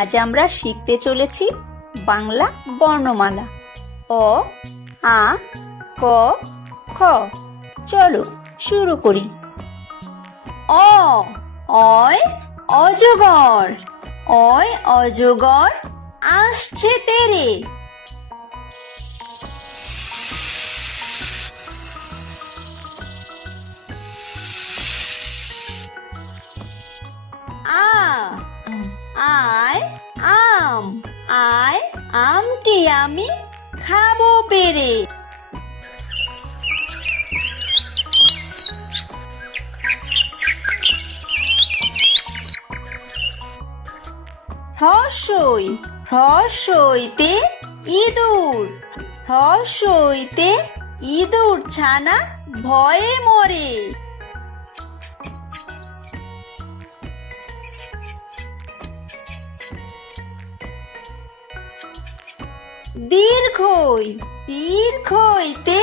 আজ আমরা শিখতে চলেছি বাংলা বর্ণমালা অ আ ক খ। চলো শুরু করি। অ অয় অজগর, অয় অজগর আসছে তেরে। আ আয় আম, আয় আমটি আমি খাবো পেরে। হ্রস্বই হ্রস্বইতে ইঁদুর, হ্রস্বইতে ইঁদুর ছানা ভয়ে মরে। দীর্ঘই দীর্ঘইতে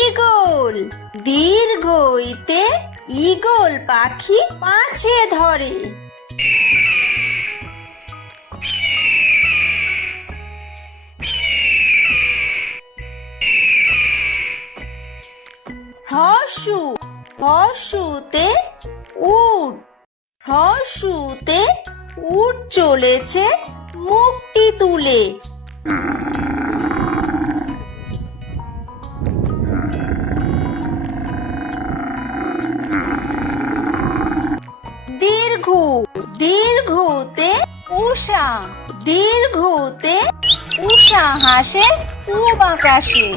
ঈগল, দীর্ঘইতে ঈগল পাখি পাছে ধরে। হ্রস্বু হ্রস্বুতে উট, হ্রস্বুতে উট চলেছে মুখটি তুলে। দীর্ঘ দীর্ঘতে উষা, দীর্ঘতে উষা হাসে পূব আকাশে।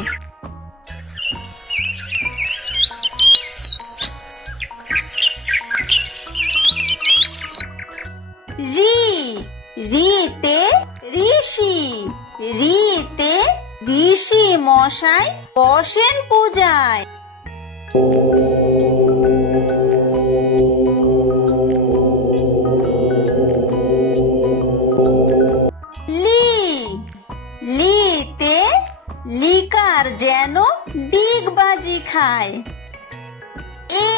রি রিতে ঋষি, রিতে ঋষি মশাই বসেন পূজায়। লি লিতে লিকার যেন ডিগবাজি খায়। এ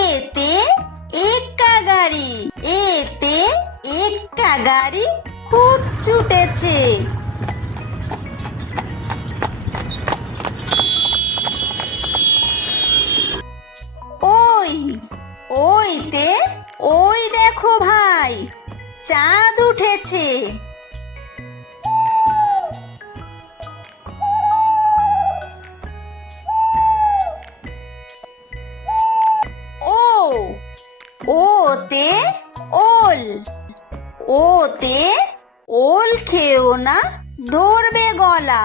এতে এক্কা গাড়ি, এতে এক্কা গাড়ি খুব ছুটেছে। ওই ওইতে ওই দেখো ভাই চাঁদ উঠেছে। ও ওতে ওল, ওতে ওল খেও না ধরবে গলা।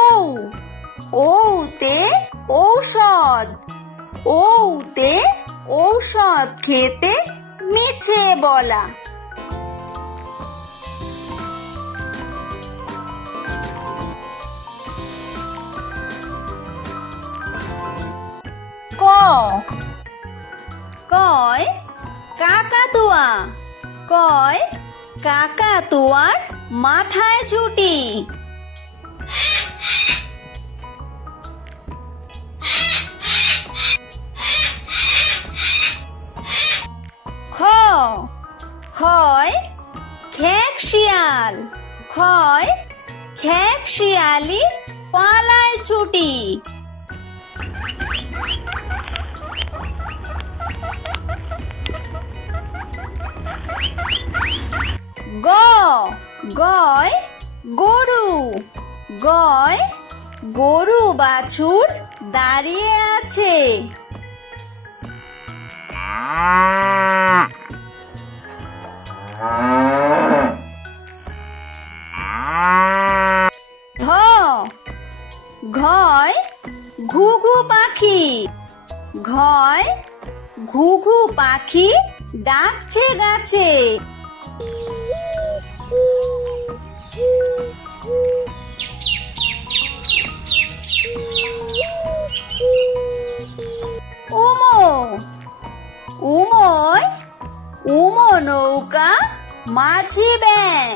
ও ওতে ঔষধ, ওতে ঔষধ খেতে মিছে বলা। ক কয় কাকাতুয়া, কয় কাকাতুয়ার মাথায় ছুটি। খ খয় খেক শিয়াল, খয় খেক শিয়ালি পালায় ছুটি। গ গয় গরু, গয় গরু বাছুর দাঁড়িয়ে আছে। ঘ ঘয় ঘুঘু পাখি, ঘয় ঘুঘু পাখি ডাকছে গাছে। উমো উময় উমো নৌকা মাঝি ব্যাং।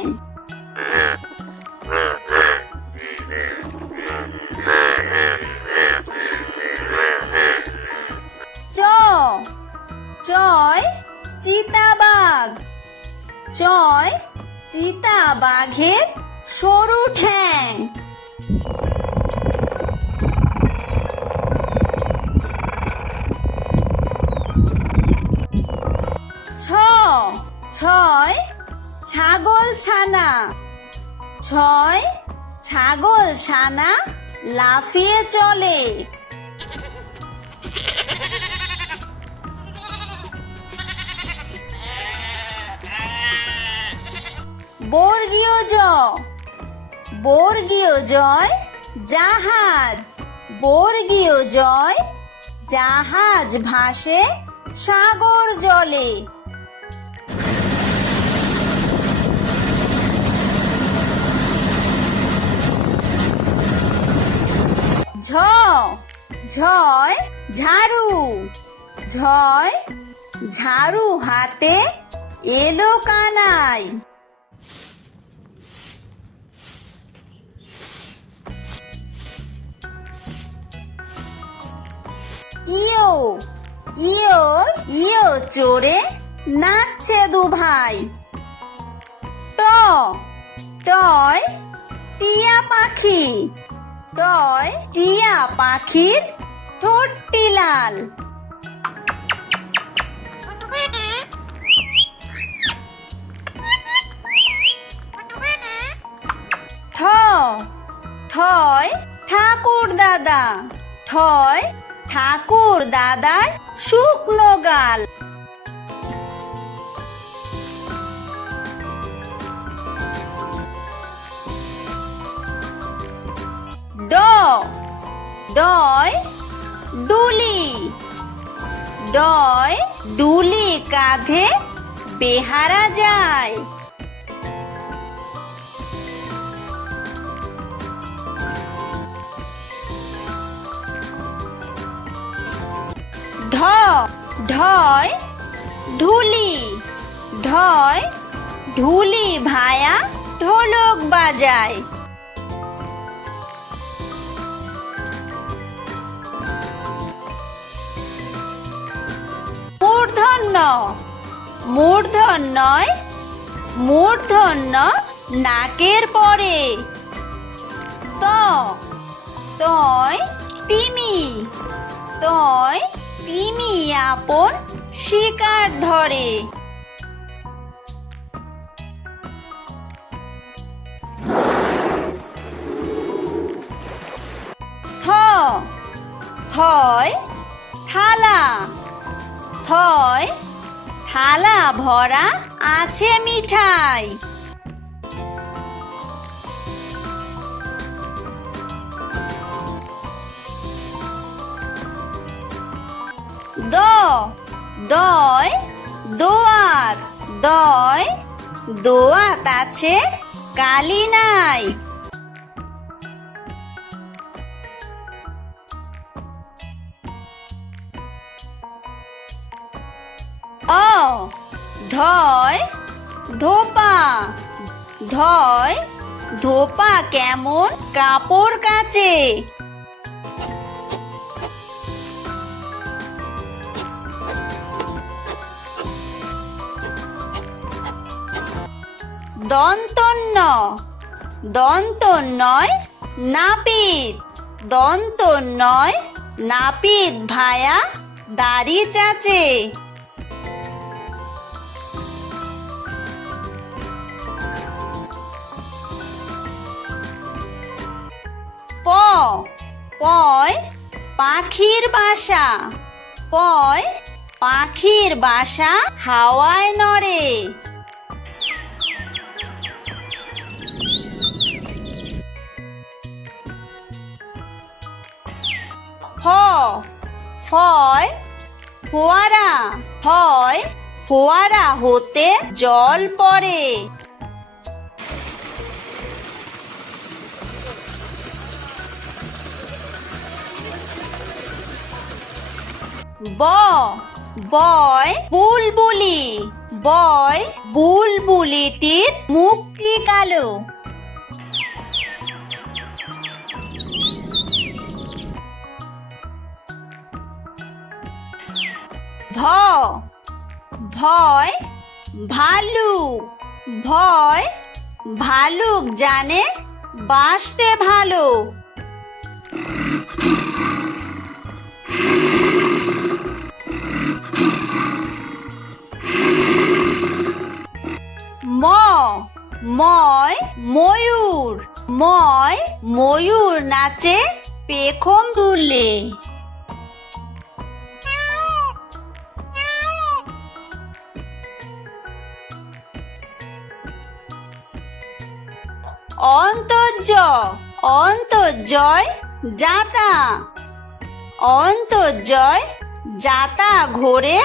চয় চিতাবাঘ। চয় চিতাবাঘের সরু ঠ্যাং। ছয় ছাগল ছানা। ছয় ছাগল ছানা লাফিয়ে চলে। বর্গীয় জ। বর্গীয় জয় জাহাজ। বর্গীয় জয় জাহাজ ভাসে সাগর জলে। ঝ। ঝয় ঝাড়ু। ঝয় ঝাড়ু হাতে এলো কানাই। ইয়ো। ইয়ো ইয়ো চড়ে নাচছে দু ভাই। ট। টয় টিয়া পাখি। টয় টিয়া পাখির ঠোঁটটি লাল। ঠ। ঠয় ঠাকুর দাদা। ঠয় ঠাকুর দাদার শুকনো গাল। ড। ডয় ডুলি। ডয় ডুলি কাঁধে বেহারা যায়। ঢ। ঢয় ঢুলি। ঢয় ঢুলি ভায়া ঢোলক বাজায়। মূর্ধন্য। মূর্ধন্যয় মূর্ধন্য নাকের পরে। ত। তয় তিমি। তয় তিমি আপন শিকার ধরে। থ। থয় থালা। থয় থালা ভরা আছে মিঠাই। দ। দয় দোয়াত। দয় দোয়াত আছে কালি নাই। অ। ধয় ধোপা। ধয় ধোপা কেমন কাপড় কাচে। দন্তন্য। দন্তন্যয় নাপিত। দন্তন্যয় নাপিত ভায়া দাড়ি চাচে। প। পয় পাখির বাসা। পয় পাখির বাসা হাওয়ায় নড়ে। ফ। ফয় ফোয়ারা। ফয় ফোয়ারা হতে জল পড়ে। ব। বয় বুলবুলি। বয় বুলবুলিটির মুখটি কালো। ট। ভ ভয় ভালুক ভয় ভালুক জানে বাসতে ভালো। ম ময় ময়ূর ময় ময়ূর নাচে পেখম দুললে। অন্তর্য অন্তর্জয় যাতা অন্তর্জয় যাতা ঘোরে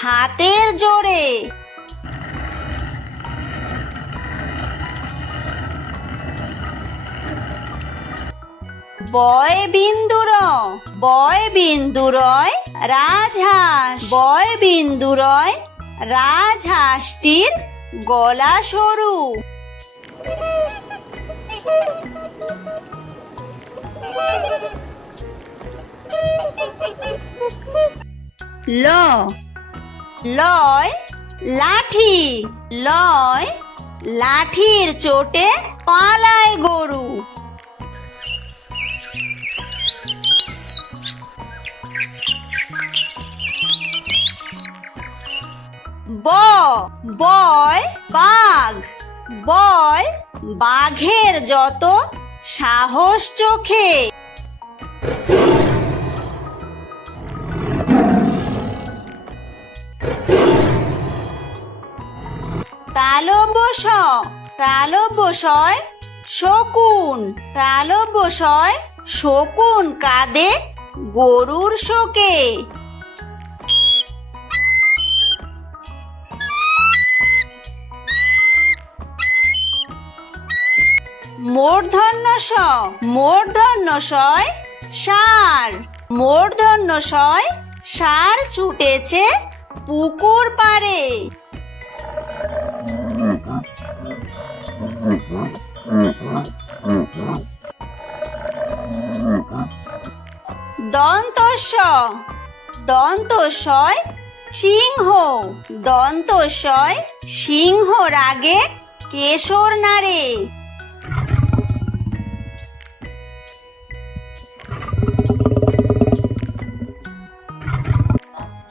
হাতের জোরে। বয় বিন্দুর বয় বিন্দুরয় রাজহাঁস বয় বিন্দুরয় রাজহাঁসটির গলা সরু। ল লয় লাঠি লয় লাঠির চোটে পালায় গরু। ব বয় বাঘ বয় বাঘের যত সাহস চোখে। তালব্য তালব্যশয় শকুন তালব্যশয় শকুন কাঁদে গরুর শোকে। মূর্ধন্য ষ মূর্ধন্য শয় ষাঁড় মূর্ধন্য শয় ষাঁড় ছুটেছে পুকুর পাড়ে। দন্তস্ব দন্তস্বয় সিংহ দন্তস্বয় সিংহ রাগে কেশর নাড়ে।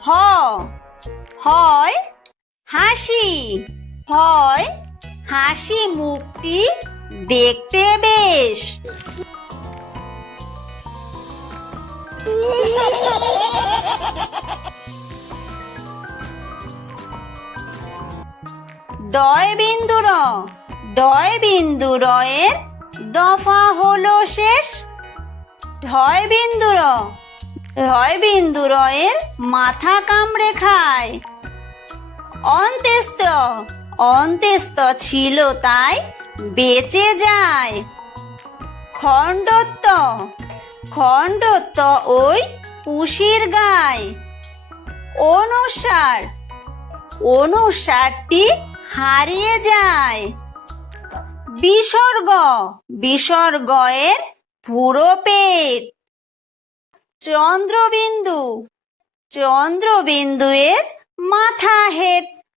হ হয় হাসি হয় হাসি মুখটি দেখতে বেশ। ডয় বিন্দুর ডয় বিন্দুরয়ের দফা হলো শেষ। ঢয় বিন্দুর ঢয় বিন্দুরয়ের মাথা কামড়ে খায়। অন্ত্যেস্ত অন্ত্যেস্ত ছিল তাই বেঁচে যায়। খণ্ডত্ব খণ্ডত্ব ওই পুষির গায়। অনুসার অনুসারটি হারিয়ে যায়। বিসর্গ বিসর্গয়ের পুরো পেট। চন্দ্রবিন্দু চন্দ্রবিন্দুয়ের মাথা হেট।